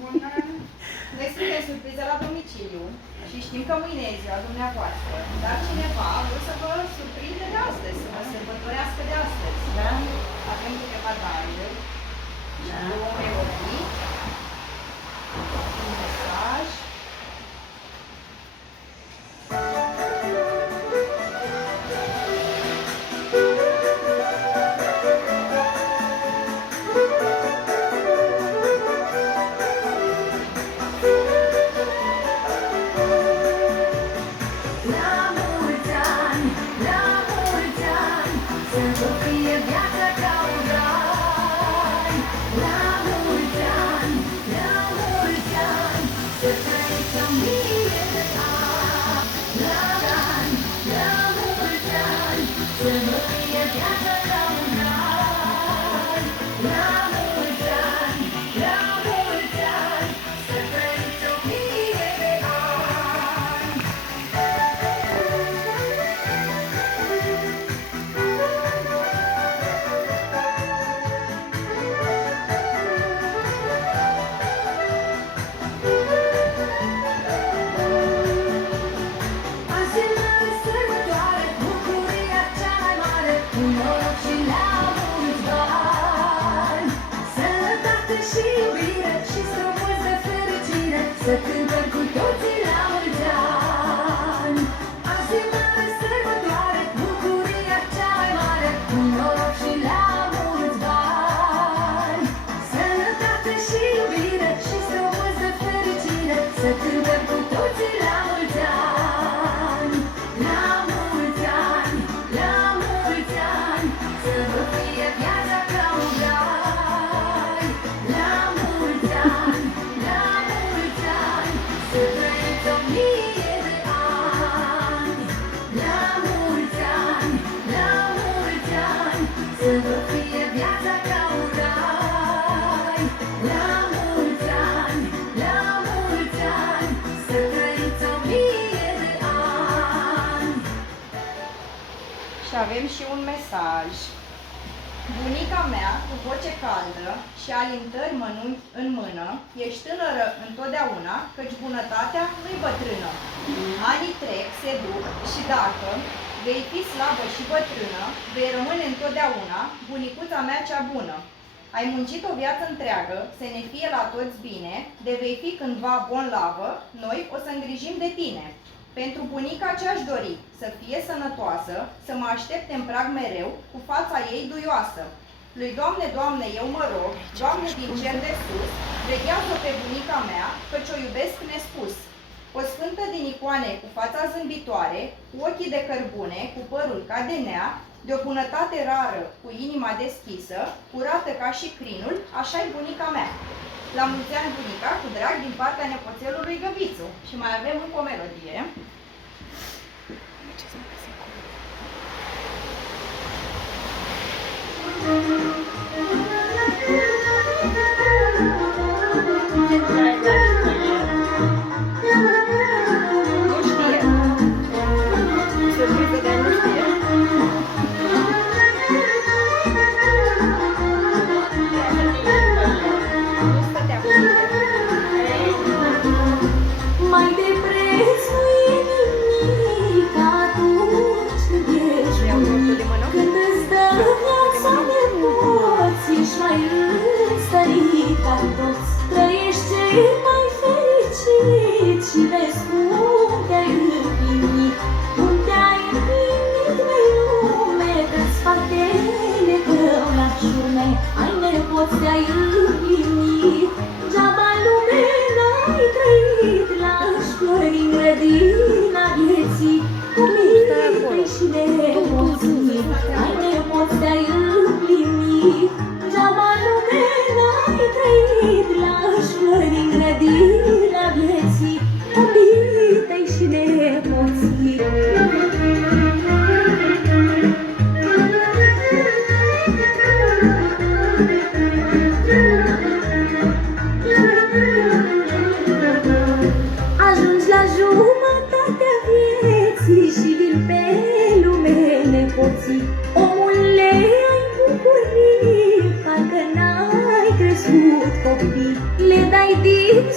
Bună! Noi suntem surprize la domiciliu și știm că mâine e ziua dumneavoastră, dar cineva a vrut să vă surprinde de astăzi, să vă sărbătorească de astăzi. Da? Avem câteva daruri și două melodii, un mesaj. Să cântăm cu toții la mulți ani. Azi e mare sărbătoare, bucuria cea mai mare, cu noroc și la mulți bani. Sănătate și iubire și strămoși de fericire, să cântăm cu toții la mulți ani. La mulți ani, la mulți ani, să vă fie viața ca un rai. La mulți ani, la mulți ani, să trăiți 1000 de ani. La mulți ani, la mulți ani, să vă fie viața ca un rai. La mulți ani, la mulți ani, să trăiți 1000 de ani. Și avem și un mesaj. Bunica mea, cu voce caldă și alintări mănunchi în mână, ești tânără întotdeauna, căci bunătatea nu-i bătrână. Anii trec, se duc și dacă vei fi slabă și bătrână, vei rămâne întotdeauna bunicuța mea cea bună. Ai muncit o viață întreagă, să ne fie la toți bine, de vei fi cândva bonlavă, noi o să îngrijim de tine. Pentru bunica ce-aș dori, să fie sănătoasă, să mă aștepte în prag mereu, cu fața ei duioasă. Lui Doamne, Doamne, eu mă rog, Doamne din cer de sus, veghează pe bunica mea, căci o iubesc nespus. O sfântă din icoane cu fața zâmbitoare, cu ochii de cărbune, cu părul ca de nea, de o bunătate rară, cu inima deschisă, curată ca și crinul, așa-i bunica mea. La mulți ani, bunica, cu drag din partea nepoțelului Găbițu. Și mai avem încă o melodie. Nu știe. Surpriză, dar nu știe. Nu stătea cu mine. Mai de preț nu e nimic atunci când ești Vreau bunic. mortul de mână. Când îți dă viața nepoți, ești mai înstărit ca toți. Trăiești cel mai fericit și vezi cum te-ai împlinit. Cum te-ai împlinit, măi lume, dă-ți faptele tău la ciume. Ai nepoți, te-ai împlinit. Degeaba în lume n-ai trăit, lași flori din grădina vieții. Cu mine și nepoții, ai nepoți, te-ai împlinit. Degeaba în lume n-ai trăit, lași flori din grădina vieții. Cu mine și nepoții.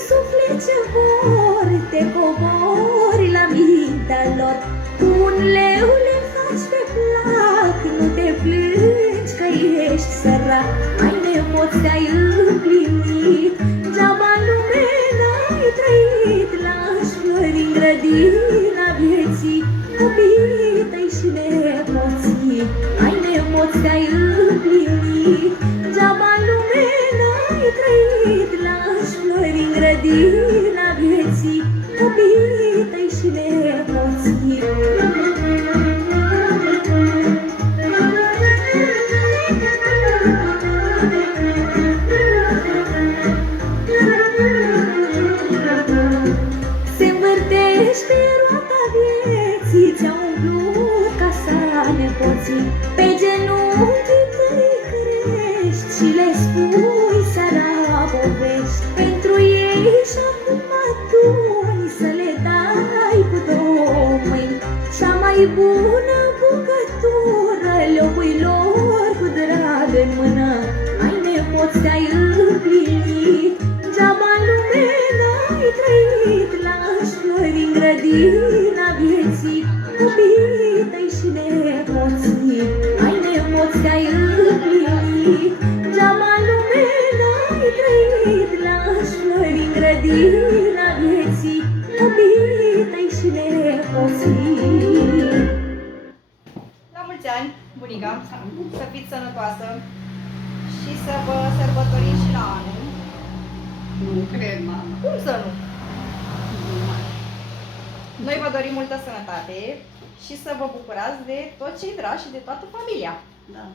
suflet ce vor, te cobori la mintea lor. Cu un leu le faci pe plac, nu te plângi că ești sărac. Ai nepoți te-ai împlinit, degeaba în lume n-ai trăit. Lași flori în grădina vieții, copiii tăi și nepoții. Ai nepoți te-ai împlinit, degeaba în lume n-ai trăit. Lași flori în grădina vieții, copiii tăi și nepoții. Se învârtește roata vieții, ți-a umplut casa nepoții. Pe genunchii tăi crești și le spui seara povești. Pentru ei și acum aduni să le dai cu două mâini. Cea mai bună bucătură le-o pui lor cu drag în mână. Ai nepoți te-ai împlinit, degeaba în lume n-ai trăit. Lași flori în grădina vieții, copiii tăi și nepoții. Ai nepoți te-ai împlinit, degeaba în lume n-ai trăit. Lași flori în grădina vieții, copiii tăi și nepoții. La mulți ani, bunica, să fiți sănătoasă și să vă sărbătoriți și la anul. Nu cred, mama. Cum să nu? Noi vă dorim multă sănătate și să vă bucurați de toți cei dragi și de toată familia. Da.